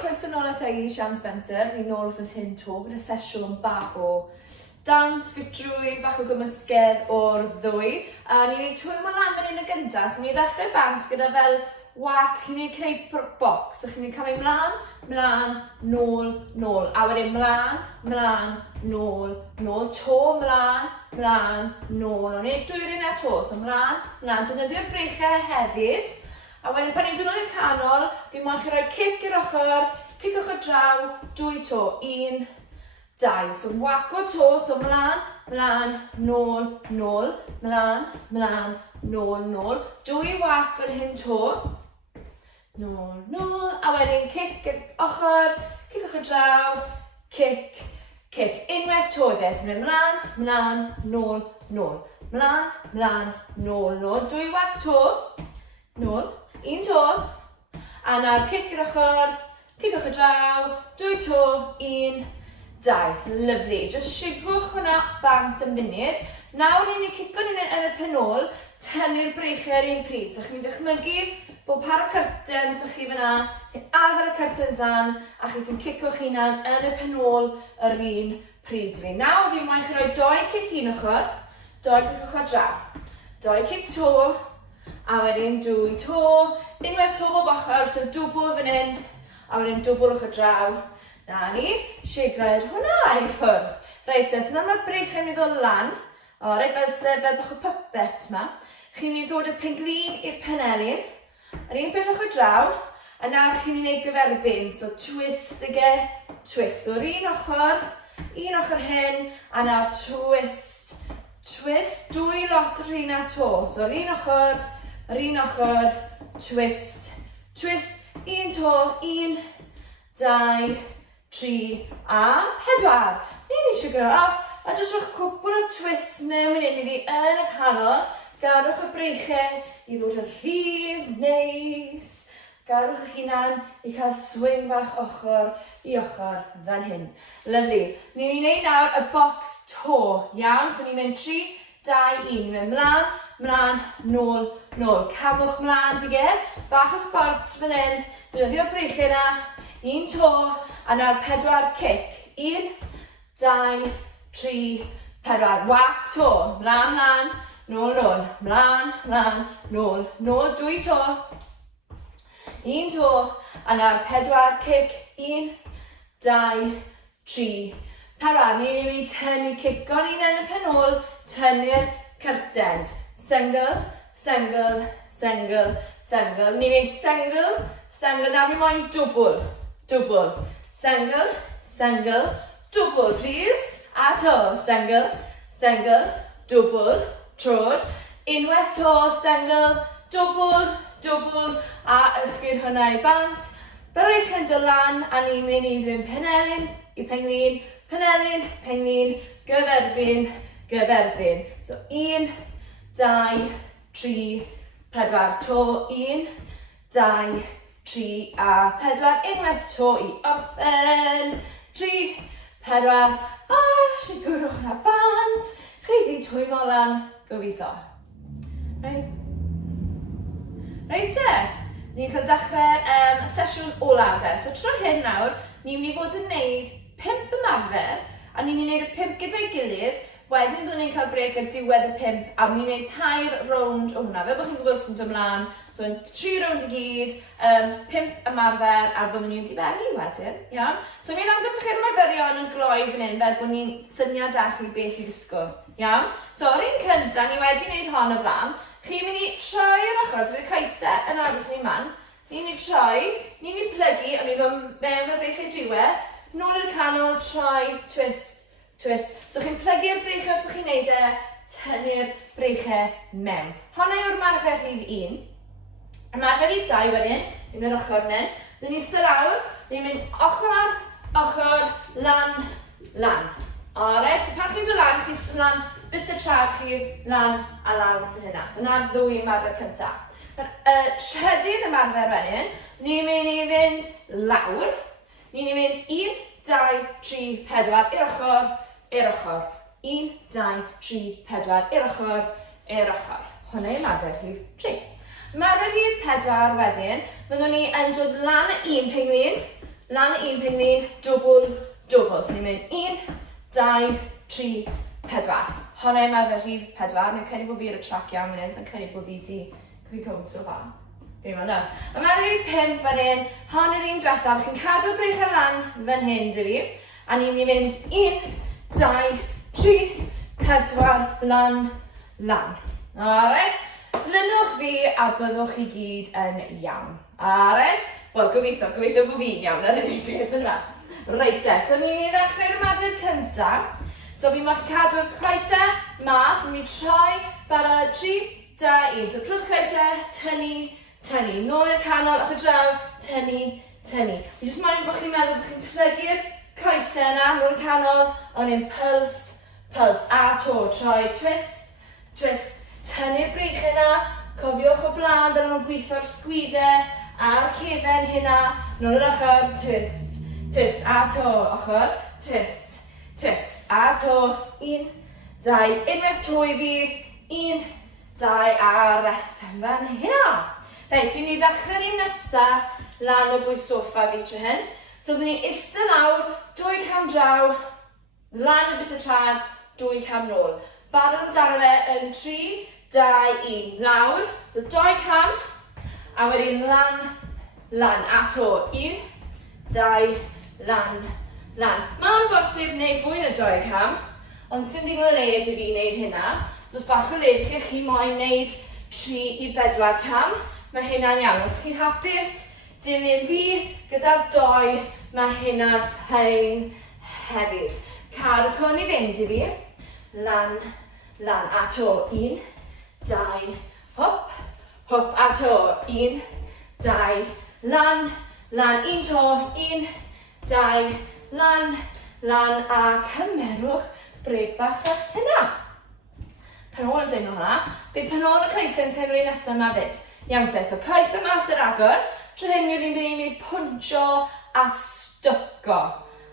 croeso nôl at i Sian Spencer. Ni'n nôl wrth hyn to, gyda sesiwn bach o Ddawns, Ffit, bach o gymysgedd o'r ddwy. Ni'n gwneud twy'n lan fan hyn y gyntaf, so ni'n ddechrau bant gyda fel wac, chi'n creu bocs, so chi'n cael ei mlaen, mlaen, nôl, nôl. A wedyn mlaen, mlaen, nôl, nôl, to, mlaen, mlaen, nôl. O'n i'n dwy'r un eto, so mlaen, mlaen. Defnyddio'r breichau hefyd. A wedyn pan ni'n dod i'r canol, fi'n moyn chi roi cic i'r ochr draw, dwy to, un, dau. So wac o to, so mlaen, mlaen, nôl, nôl, mlaen, mlaen, nôl, nôl. Dwy wac fel hyn to, nôl, nôl. A wedyn cic i'r ochr draw, cic, cic. Unwaith to de, so mlaen, mlaen, nôl, nôl. Mlaen, mlaen, nôl, nôl. Dwy wac to, nôl. Un to, a nawr cic i'r ochr draw, dwy to, un, dau. Lyflu. Just sigwch hwnna bant yn munud. Nawr ni'n cico ni'n yn y penol, tynnu'r breichau ar un pryd. So chi'n dychmygu bod par y curtains o'ch chi fyna, chi'n agor y curtains lan, a chi sy'n cico'ch hunan yn y penol yr un pryd fi. Nawr fi'n moyn chi roi doi cic un ochr, doi cic ochr draw, doi cic to, a wedyn dwy to, unwaith to bob ochr, so dwbl fan hyn, a wedyn dwbl ochr draw. Na ni, sigred hwnna i ffwrdd. Reit, dyna mae'r breichau'n mynd ddod lan. O, reit, fel bach o puppet yma. Chi'n mynd ddod y penglin i'r penelin. Yr un beth ochr draw, a nawr chi'n mynd gwneud gyferbyn. So twist ige, twist. So un ochr hyn, a nawr twist, twist. Dwy lot yr un a to. So yr un ochr, twist, twist, un to, un, dau, tri, a pedwar. Ni'n eisiau gyda off, a jyst rhowch cwbl o twist mewn un iddi yn y canol. Gadwch y breichau i ddod yn rhif, neis. Gadwch eich hunan i cael swing fach ochr i ochr fan hyn. Lyflu. Ni'n gwneud nawr y box to, iawn? So ni'n mynd 3, 2, 1. Ni'n mynd mlaen, mlaen, nôl, nôl. Camwch mlaen dige. Bach o sport fan hyn. Defnyddio'r breichau yna. Un to, a nawr 4 cic. 1, 2, 3, 4. Wac to. Mlaen, mlaen, nôl, nôl. Mlaen, mlaen, nôl, nôl. 2 to. 1 to, a nawr 4 cic. 1, 2, 3, 4. Ni'n mynd i tynnu cico ni'n yn y penol, tynnu'r curtains. Single, single, single, single. Ni'n mynd single, single. Nawr ni'n moyn dwbl, dwbl. Single, single, dwbl, please. A to, single, single, dwbl, trod. Unwaith to, single, dwbl, dwbl. A ysgyd hwnna i bant. Byrrych yn dod lan, a ni'n mynd i ddyn penelin, i penglin, penelin, penglin, gyferbyn, gyferbyn. So 1, 2, 3, 4. To 1, 2, 3 a 4. Unwaith to i orffen. 3, 4. A sigwrwch na bant. Chi di twymo lan, gobeithio. Reit e? Ni'n cael dechrau sesiwn olaf de. So tro hyn nawr, ni'n mynd i fod yn gwneud 5 ymarfer, a ni'n mynd i wneud y 5 gyda'i gilydd. Wedyn byddwn ni'n cael brec ar diwedd y 5, a ni'n gwneud 2 rownd o hwnna. Fel bod chi'n gwybod sy'n dod ymlaen, so 3 rownd i gyd, 5 ymarfer, a byddwn ni'n dibynnu wedyn. Iawn? So mi'n ddangos i chi'r ymarferion yn gloi fan hyn, fel bod ni'n syniadau chi beth i ddisgwyl. Iawn? So o'r un cyntaf, ni wedi gwneud hon o flan. Chi'n mynd i troi o'r ochr, so bydd coesau yn aros ni'n man. Ni'n mynd i troi, ni'n mynd i plygu, a ni'n ddod mewn o'r breichau diwedd, nôl i'r canol, troi, twist, twist. So chi'n plygu'r breichau os bych chi'n neud e, tynnu'r breichau mewn. Honna yw'r ymarfer rhif 1. Ymarfer rhif 2 wedyn, ni'n mynd ochr nyn. Ni'n mynd lawr, ni'n mynd ochr, ochr, lan, lan. Alright, so pan chi'n dod lan, chi'n sôn lan bys y traf chi lan a lawr wrth hynna. So na'r ddwy ymarfer cyntaf. Trydydd ymarfer wedyn, ni'n mynd i fynd lawr. Ni'n mynd 1, 2, 3, 4 i'r ochr, i'r ochr. 1, 2, 3, 4 i'r ochr, i'r ochr. Hwna yw ymarfer rhif 3. Ymarfer rhif 4 wedyn, byddwn ni yn dod lan y 1 penglin, lan y 1 pan ni'n dwbl, dwbl. So ni'n mynd 1, 2, 3, 4. Honna yma fe rhif 4. Ni'n credu bod fi ar y trac iawn fan hyn, so'n credu bod fi wedi cyfri so fa. Fi yma nawr. A mae'r rhif 5 fan hyn, hon yr un diwethaf. Chi'n cadw brech ar lan fan hyn, dy fi. A ni'n mynd 1, 2, 3, 4, lan, lan. Alright? Dilynwch fi a byddwch chi gyd yn iawn. Alright? Wel, gobeithio bod fi'n iawn ar unig beth yn fa. Reit te, so ni'n mynd i ddechrau'r ymadrid cyntaf. So fi'n moch cadw'r coesau mas, ni'n mynd troi barod 3, 2, 1. So prwth coesau, tynnu, tynnu. Nôl i'r canol, o'ch y draw, tynnu, tynnu. Fi jyst moyn bod chi'n meddwl bod chi'n plygu'r coesau yna, nôl i'r canol, ond yn puls, puls. A to, troi, twist, twist. Tynnu'r brich yna, cofiwch o blaen, dyn nhw'n gweithio'r sgwyddau a'r cefen hynna, nôl yr ochr, twist, twist, a to, ochr, twist, twist, a to, 1, 2, unwaith to i fi, 1, 2, a rest yn fan hynna. Reit, fi'n mynd i ddechrau ni nesaf lan o bwys soffa fi tro hyn. So, byddwn ni'n ista lawr, 2 cam draw, lan y bit y trad, 2 cam nôl. Barod amdano fe yn 3, 2, 1, lawr. So 2 cam, a wedyn lan, lan. A to, 1, 2, lan, lan. Mae'n bosib wneud fwy na 2 cam, ond sy'n digon o leid i fi wneud hynna. So os bach o leid chi moyn wneud 3 i 4 cam, mae hynna'n iawn. Os chi'n hapus, dilyn fi gyda'r 2, mae hynna'n ffein hefyd. Cadwch hwn i fynd i fi. Lan, lan, a to, 1, 2, hop, hop, a to, 1, 2, lan, lan, 1 to, 1, 2, lan, lan, a cymerwch breg bach o hynna. Pan ôl yn dweud hwnna, bydd pan ôl y coesau yn teimlo nesaf yma fyd. Iawn te, so coesau mas yr agor, tro hyn yw'r un dyn ni'n pwnsio a styco.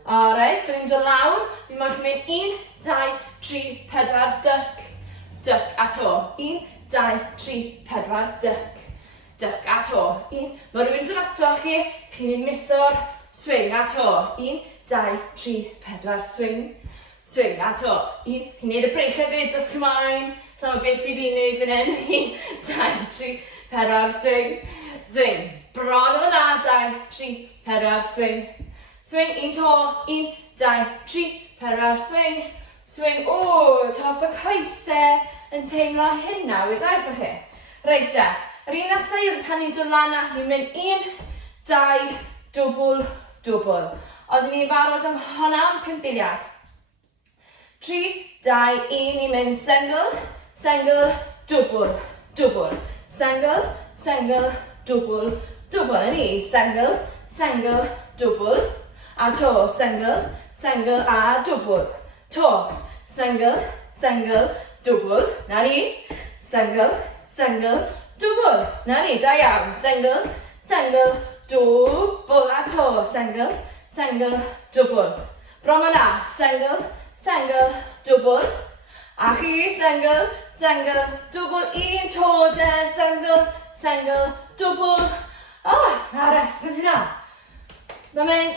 Alright, so ni'n dod lawr, fi'n moyn mynd 1, 2, 3, 4, duck, duck, a to. 1, 2, 3, 4, duck, duck, a to. 1, mae rhywun dod ato chi, chi'n mynd miso'r swing, a to. 1, 2, 3, 4, swing, swing, a to. 1, chi'n neud y brech hefyd os chi moyn. So mae beth i fi'n neud fan hyn. 1, 2, 3, 4, swing, swing. Bron o hwnna, 2, 3, 4, swing. Swing, 1 to, 1, 2, 3, 4, swing, swing. O, top y coesau yn teimlo hynna, wyddai fo chi. Reit da, yr un nesaf yw'r pan ni'n dod lan a ni'n mynd 1, 2, dwbl, dwbl. Oedden ni'n barod am honna am 5 biliad. 3, 2, 1, ni'n mynd single, single, dwbl, dwbl. Single, single, dwbl, dwbl. Yn ni, single, single, dwbl. A to, single, single, a dwbl. To, single, single, dwbl. Na ni, single, single, dwbl. Na ni, da iawn. Single, single, dwbl. A to, single, single, dwbl. Bron yna, single, single, dwbl. A chi, single, single, dwbl. 1 to de, single, single, dwbl. O, na rest yn hynna. Mae'n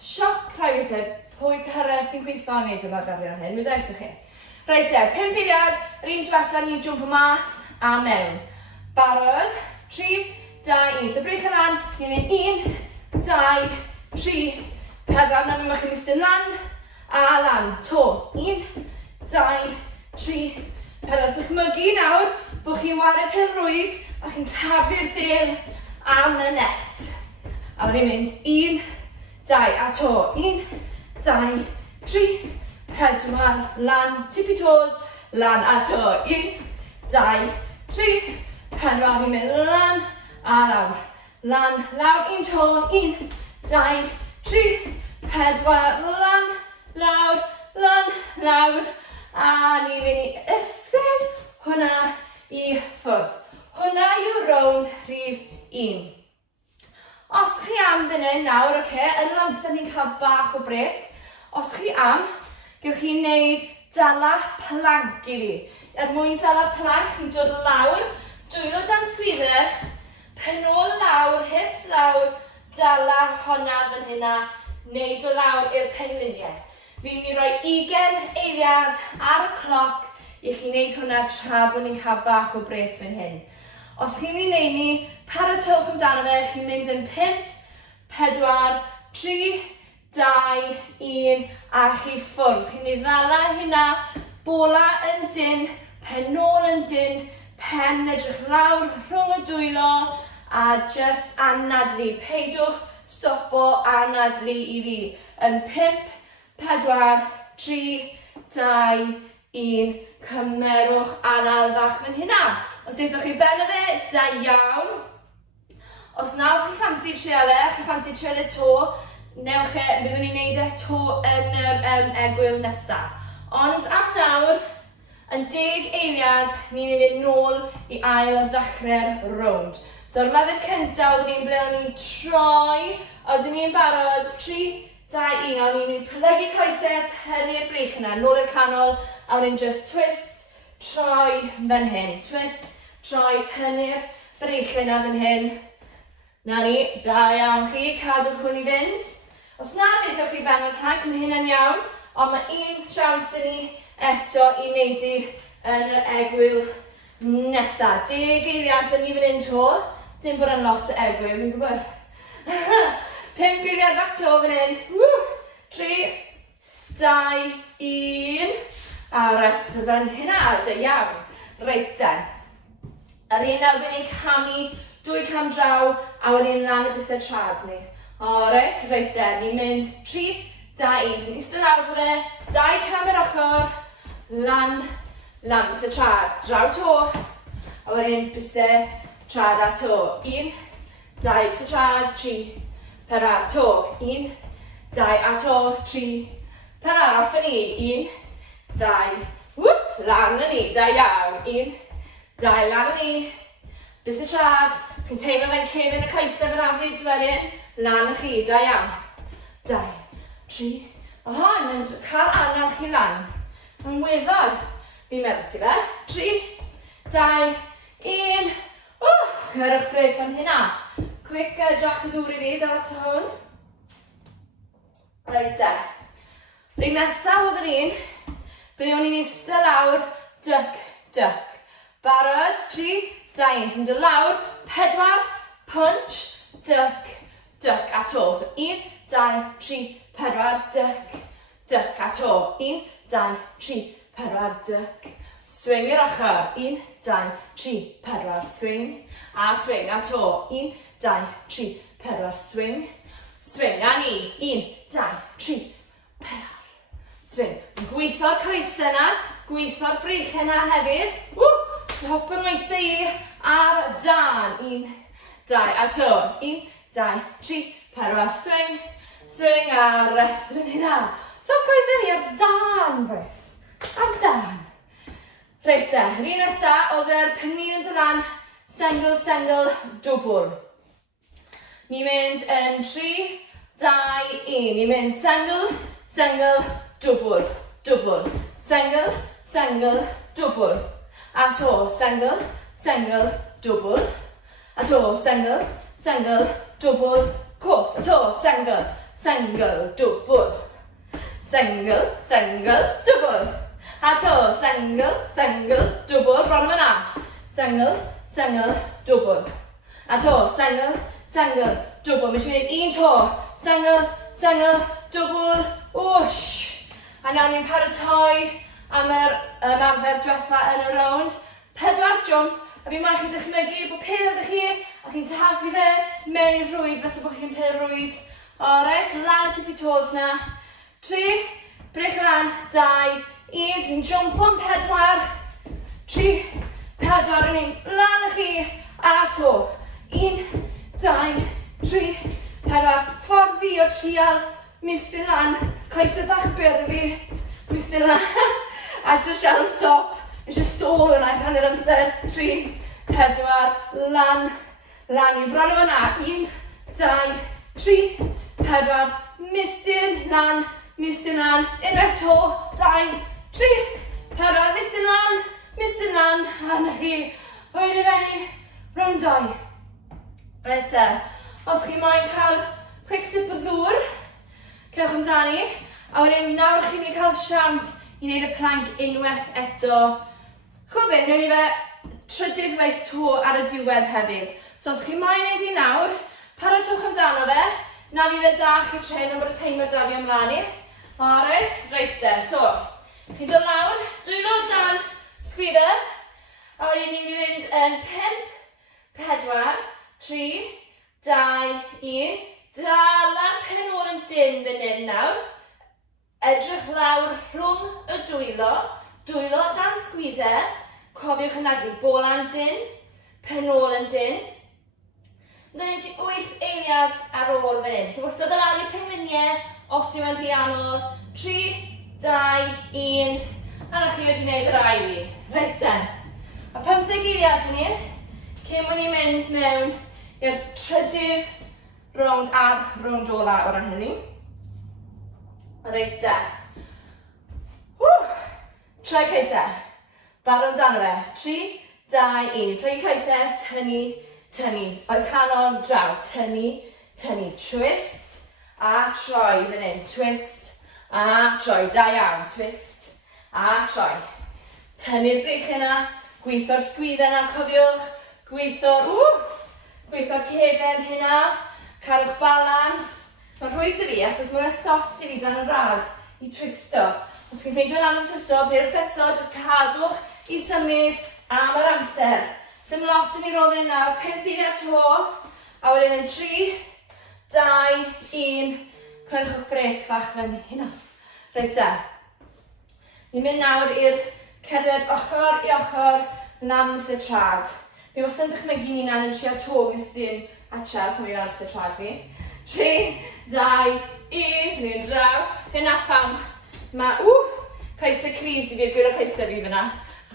sioc rhai weithiau pwy cyhyrraedd sy'n gweithio yn neud ymarferion hyn, mi ddeith chi. Reit e, 5 biliad, yr un diwetha ni'n jwmp mas a mewn. Barod, 3, 2, 1. So brech y lan, ni'n mynd 1, 2, 3, 4. Na mi ma'ch chi'n mystyn lan a lan. To, 1, 2, 3, 4. Dychmygu nawr bod chi'n wario pelrwyd a chi'n tafu'r bel am y net. A ni'n mynd 1, 2, a to, 1, 2, 3, 4, lan, tipi tos, lan, a to, 1, 2, 3, 4, ni'n mynd lan, a lawr, lan, lawr, 1 to, 1, 2, 3, 4, lan, lawr, lan, lawr, a ni'n mynd i ysgwyd hwnna i ffwrdd. Hwnna yw rownd rhif 1. Os chi am fan hyn nawr, yn yr amser ni'n cael bach o brec, os chi am, gewch chi'n neud dala plank i fi. Er mwyn dala plank, chi'n dod lawr, dwylo dan sgwyddau, penol lawr, hips lawr, dala honna fan hynna, neud o lawr i'r pengliniau. Fi'n mynd i roi 20 eiliad ar y cloc i chi wneud hwnna tra bod ni'n cael bach o brec fan hyn. Os chi'n mynd i wneud ni, paratowch amdano fe, chi'n mynd yn 5, 4, 3, 2, 1, a chi ffwrdd. Chi'n mynd i ddala hynna, bola yn dyn, pen nôl yn dyn, pen edrych lawr rhwng y dwylo, a just anadlu. Peidwch stopo anadlu i fi. Yn 5, 4, 3, 2, 1, cymerwch anal fach fan hynna. Os ddewch chi ben o fe, da iawn. Os nawr chi ffansi trial e, chi ffansi trial e to, newch e, byddwn ni'n neud e to yn yr egwyl nesaf. Ond am nawr, yn 10 eiliad, ni'n mynd nôl i ail ddechrau'r rownd. So, yr method cyntaf, oeddwn ni'n ble o'n i'n troi, oeddwn ni'n barod 3, 2, 1, a oeddwn ni'n plygu coesau, tynnu'r brech yna, nôl i'r canol, a oeddwn ni'n just twist, troi, fan hyn. Twist, troi, tynnu'r brech yna fan hyn. Na ni, da iawn chi, cadw hwn i fynd. Os na ddewch chi ben o'r rhag, mae hyn yn iawn, ond mae un siawns dyn ni eto i wneud i yn yr egwyl nesaf. 10 eiliad dyn ni fan hyn to, dim bod yn lot o egwyl, fi'n gwybod. 5 eiliad bach to fan hyn. 3, 2, 1, a rest fan hynna, da iawn. Reit den. Yr un nawr bydd ni'n camu 2 cam draw, a wedyn lan y bysau trad ni. Reit den, ni'n mynd 3, 2, 1, sy'n eistedd lawr fo fe, 2 cam yr ochr, lan bysau trad, draw to, a wedyn bysau trad a to. 1, 2 bysau trad, 3, 4, to. 1, 2 a to, 3, 4, off yn ni. 1, 2, whoop, lan yn ni, da iawn. 1, 2, lan yn ni, bysau trad, chi'n teimlo fe'n cefn y coesau fan afyd wedyn, lan y chi, da iawn. 2, 3, o hon yn cael anal chi lan. Yn weddol, fi'n meddwl ti fe. 3, 2, 1, cyrrwch brec fan hynna. Quick drach y dŵr i fi, dalach o hwn. Reit de. Rhaid nesaf oedd yr un, bydd o'n i'n eistedd lawr, duck. Barod, 3, 2, 1, sy'n dod lawr, 4, punch, duck a to. So 1, 2, 3, 4, duck a to. 1, 2, 3, 4, duck. Swing i'r ochr. 1, 2, 3, 4, swing. A swing a to. 1, 2, 3, 4, swing. Swing a ni. 1, 2, 3, 4. Swing. Gweithio'r coesau yna. Gweithio'r brech yna hefyd. So hop yn oesau i ar dan. 1, 2 a to. 1, 2, 3, 4, swing. Swing a rest fan hynna. Top coesau ni ar dan, boys. Ar dan. Reit e, yr un nesaf oedd yr penglin yn dod lan, sengl, dwbl. Ni'n mynd yn 3, 2, 1. Ni'n mynd sengl, dwbl. Sengl, dwbl. A to, sengl, dwbl. A to, sengl, dwbl. Cwrs, a to, sengl, dwbl. Sengl, dwbl. A to, sengl, dwbl. Bron fyna. Sengl, dwbl. A to, sengl, dwbl. Mae'n siŵr gwneud un to. Sengl, dwbl. Whoosh. A nawr ni'n paratoi am yr arfer diwetha yn y rownd. 4 jump. A fi'n moyn chi'n dychmygu bod pêl ydych chi, a chi'n taflu fe mewn i'r rwyd, fesau bod chi'n pêl rwyd. Reit, lan y tipi tos na. 3, brech lan, 2, 1, fi'n jump o'n 4, 3, 4, yn un, lan y chi, a to. 1, 2, 3, 4, ffordd fi o trial, mistyn lan, coesau bach byr fi, mistyn lan, at y shelf top. Eisiau stôl yna i hanner amser. 3, 4, lan i bron o fyna. 1, 2, 3, 4, mistyn lan, unwaith to, 2, 3, 4, mistyn lan, a na chi, oed i fenni, rownd 2. Reit e, Os chi moyn cael quick sip o ddŵr, cewch amdani. A wedyn nawr chi'n mynd i cael siawns i wneud y plank unwaith eto. Chwbl beth, wnewn ni fe trydydd waith to ar y diwedd hefyd. So os chi moyn wneud i nawr, paratwch amdano fe. Na fi fe da chi tren am bod y timer da fi ymlaen i. Alright, reit then. So, chi'n dod lawr, dwylo dan sgwydda. A wedyn ni'n mynd yn 5, 4, 3, 2, 1. Dala'r pen ôl yn dyn fan hyn nawr. Edrych lawr rhwng y dwylo. Dwylo dan sgwydda. Cofiwch yn aglu bolan dyn, pen ôl yn dyn. Dyna ni 8 eiliad ar ôl fan hyn. Chi wastad o lawr i pengliniau os yw yn rhy anodd. 3, 2, 1. A na chi wedi gwneud yr ail un. Reit then. A 15 eiliad yn ni. Cyn mwyn ni'n mynd mewn i'r trydydd rownd a'r rownd ola o'r an hynny. Reit then. Trai coesau. Barod amdano fe. 3, 2, 1. Prynu coesau, tynnu, tynnu. O'r canol draw. Tynnu, tynnu. Twist. A troi fan hyn. Twist. A troi. Da iawn. Twist. A troi. Tynnu'r brych yna. Gweithio'r sgwydda yna, cofiwch. Gweithio'r cefen hynna. Cadw'ch balans. Mae'n rhwydd i fi, achos mae'n soft i fi dan y rad i twisto. Os chi'n ffeindio lan yn twisto, peidiwch becso, jyst cadwch i symud am yr amser. Sym lot yn ei roedd yn nawr, 5 eiliad to, a wedyn yn 3, 2, 1, cynchwch brec fach fan hynna. Reit da. Ni'n mynd nawr i'r cerdded ochr i ochr lams y trad. Mi wastad yn dychmygu ni na'n yn trio to gysyn a trad pan mi'n lams y trad fi. 3, 2, 1, sy'n ni'n draw. Hynna ffam. Mae, coesau cryf di fi'r gwylio coesau fi fyna.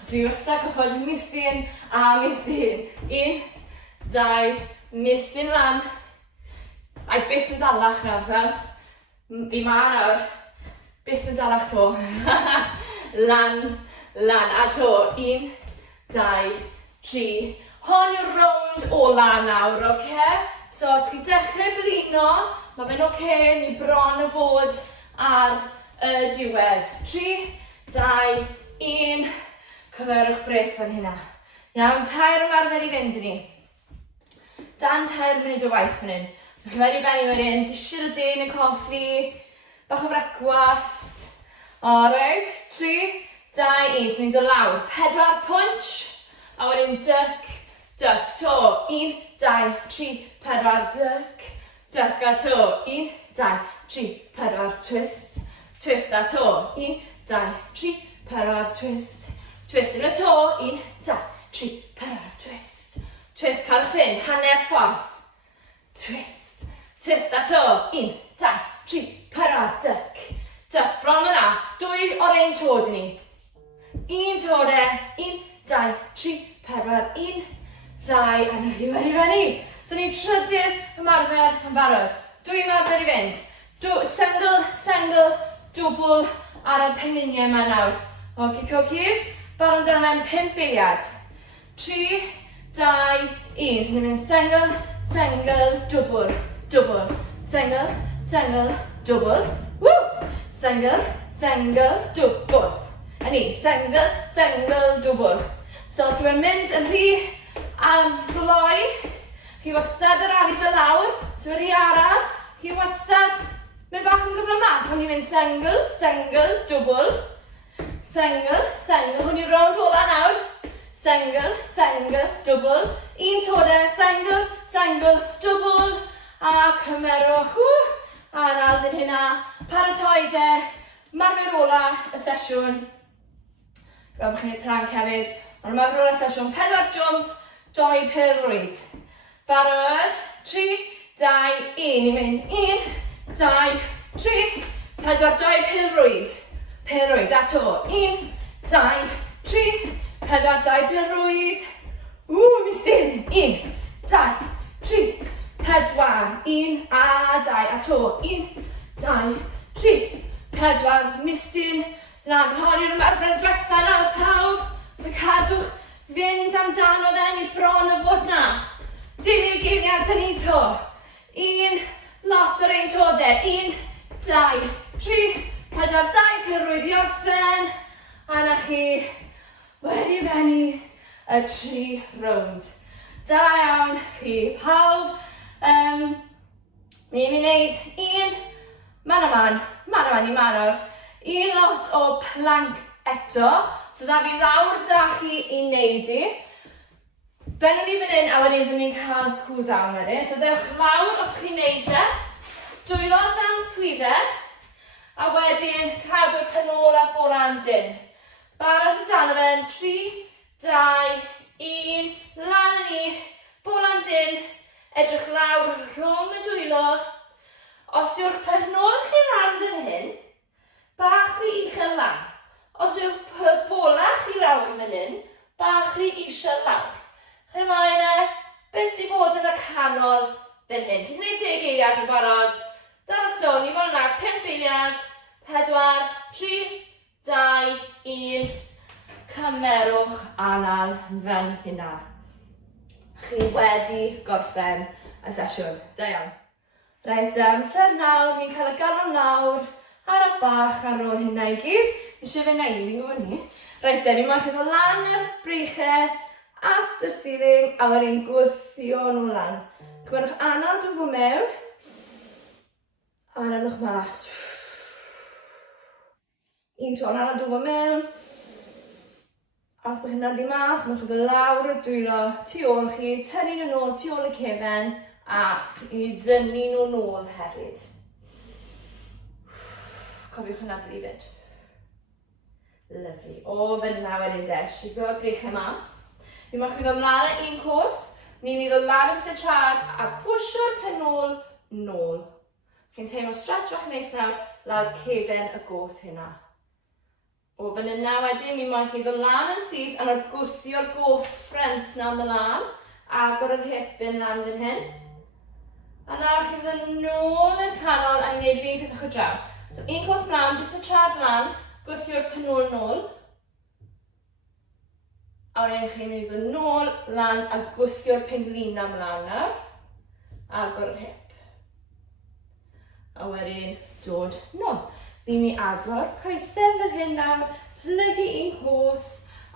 Os fi wastad goffod misyn a misyn. 1, 2, misyn lan. Ai byth yn dalach nawr, fel. Fi ma nawr. Byth yn dalach to. Lan, lan. A to. 1, 2, 3. Hon yw'r rownd ola nawr, oce? So, os chi dechrau blino, mae fe'n oce, ni bron y fod ar y diwedd. 3, 2, 1. Cymerwch brec fan hynna. Iawn, tair ymarfer i fynd i ni. Dan tair munud o waith fan hyn. Chi'n wedi benni wedyn, disir y de neu coffi, bach o frecwast. Alright, 3, 2, 1. So ni'n dod lawr. 4 punch, a wedyn duck, duck, to. 1, 2, 3, 4, duck, duck a to. 1, 2, 3, 4, twist, twist a to. 1, 2, 3, 4, twist, twist yn y to. 1, 2, 3, 4, twist, twist. Cael ffyn, hanner ffordd. Twist, twist a to. 1, 2, 3, 4, duck, duck. Bron yna, 2 o'r ein to dyn ni. 1 to de, 1, 2, 3, 4, 1, 2, a na chi fyny. So ni'n trydydd ymarfer yn barod. 2 ymarfer i fynd. Single, single, double ar y pengliniau yma nawr. Oki cookies. Barod amdano fe'n 5 eiliad. 3, 2, 1. So ni'n mynd single, single, double, double. Single, single, double. Woo! Single, single, double. A ni, single, single, double. So os yw'n mynd yn rhy gloi, chi wastad yr arafu fel lawr, so rhy araf, chi wastad mynd bach yn gyflymach. Hwn i'n mynd single, single, double. Single, single, hwn i'n rownd ola nawr. Single, single, double. 1 tode, single, single, double. A cymerwch, a nawr fydd hynna. Paratoi de, marfer ola y sesiwn. Rhaid chi'n ei plank hefyd. Ond marfer ola y sesiwn, 4 jump, 2 pêl-rwyd. Barod, 3, 2, 1. Ni'n mynd 1, 2, 3, 4, 2 pêl-rwyd. Pêl-rwyd, a to. 1, 2, 3, 4, 2 pêl-rwyd. Misyn. 1, 2, 3, 4, 1, a 2, a to. 1, 2, 3, 4, misyn. Lan, hon i'r ymarfer diwetha nawr pawb. So cadwch fynd amdano fe ni bron y fod na. 10 eiliad yn ni to. 1, lot o'r ein todau. 1, 2, 3, 4, 2, pyrrwyd i orffen. A na chi wedi benni y 3 rownd. Da iawn chi pawb. Ni'n mynd i wneud 1 man i manor. 1 lot o plank eto. So da fi fawr da chi i wneud i. Bennwn ni fan hyn a wedyn fyddwn ni'n cael cool down wedyn. So dewch lawr os chi'n wneud e. Dwylo dan sgwyddau. A wedyn cadw'r penol a bolan dyn. Barod amdano fe'n 3, 2, 1, lan ni, bolan dyn, edrych lawr rhwng y dwylo. Os yw'r penol chi lan fan hyn, bach rhy uchel lan. Os yw'r bola chi lawr fan hyn, bach rhy isel lawr. Chi moyn beth i fod yn y canol fan hyn. Chi'n gwneud 10 eiliad yn barod. Dalach so, ni moyn yna 5 eiliad, 4, 3, 2, 1. Cymerwch anal fan hynna. Chi wedi gorffen y sesiwn. Da iawn. Reit, amser nawr, ni'n cael y galon lawr, araf bach ar ôl hynna i gyd. Eisiau fe na i, fi'n gwybod ni. Reit, ni'n ma'n chi'n lan yr breichau at y ceiling a wedyn gwthio nhw lan. Cymrwch anal dwfo mewn. A anawch mas. 1 ton anal dwfo mewn. A os bych chi'n nadi mas, mae'n chi'n lawr y dwylo tu ôl chi, tynnu nhw'n ôl tu ôl y cefen a i dynnu nhw'n ôl hefyd. Cofiwch yn adlu fyd. Lyflu. O fyna wedyn de, sigo'r breichau mas. Ni mae'n chi'n ymlaen â 1 cwrs, ni'n mynd o lan am sytrad a pwysio'r penol nôl. Chi'n teimlo stretch o'ch neis nawr lawr cefen y gos hynna. O fan yna wedyn, mi moyn chi ddod lan yn syth a gwthio'r gos ffrent na ymlaen, agor yr hip yn lan fan hyn. A nawr chi fydd yn nôl yn canol a ni'n gwneud rhywun peth o'ch o draw. So 1 cwrs mlaen, bys y trad lan, gwthio'r penol nôl. A wedyn chi'n mynd yn nôl lan a gwthio'r penglin ymlaen nawr. Agor yr hip. A wedyn dod nôl. Fi'n mynd agor coesau fel hyn nawr, plygu 1 cwrs,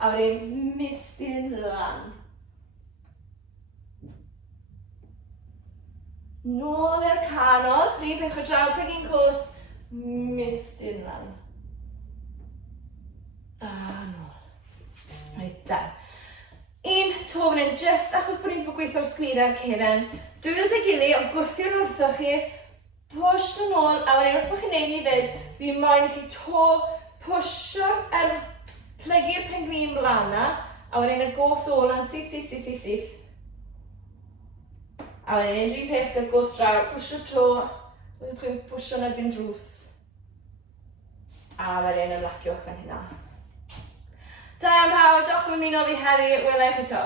a wedyn mistyn lan. Nôl i'r canol, rhywun peth o draw, plygu 1 cwrs, mistyn lan. A nôl. Reit, da. 1 to fan hyn, just achos bod ni'n fod gweithio'r sgwydau'r cefen. Dwylo dy gilydd, ond gwthio'n wrthoch chi, push nhw'n ôl, a wedyn wrth bod chi'n neud ni fyd, fi moyn i chi pwysio, plygu'r penglin blaen na, a wedyn y gos ôl yn syth. A wedyn unrhyw peth gyda'r gos draw, pwysio tro, wedyn pwysio yn erbyn drws. A wedyn ymlaciwch gan hynna. Da iawn pawb, diolch am ymuno fi heddi, welai chi to.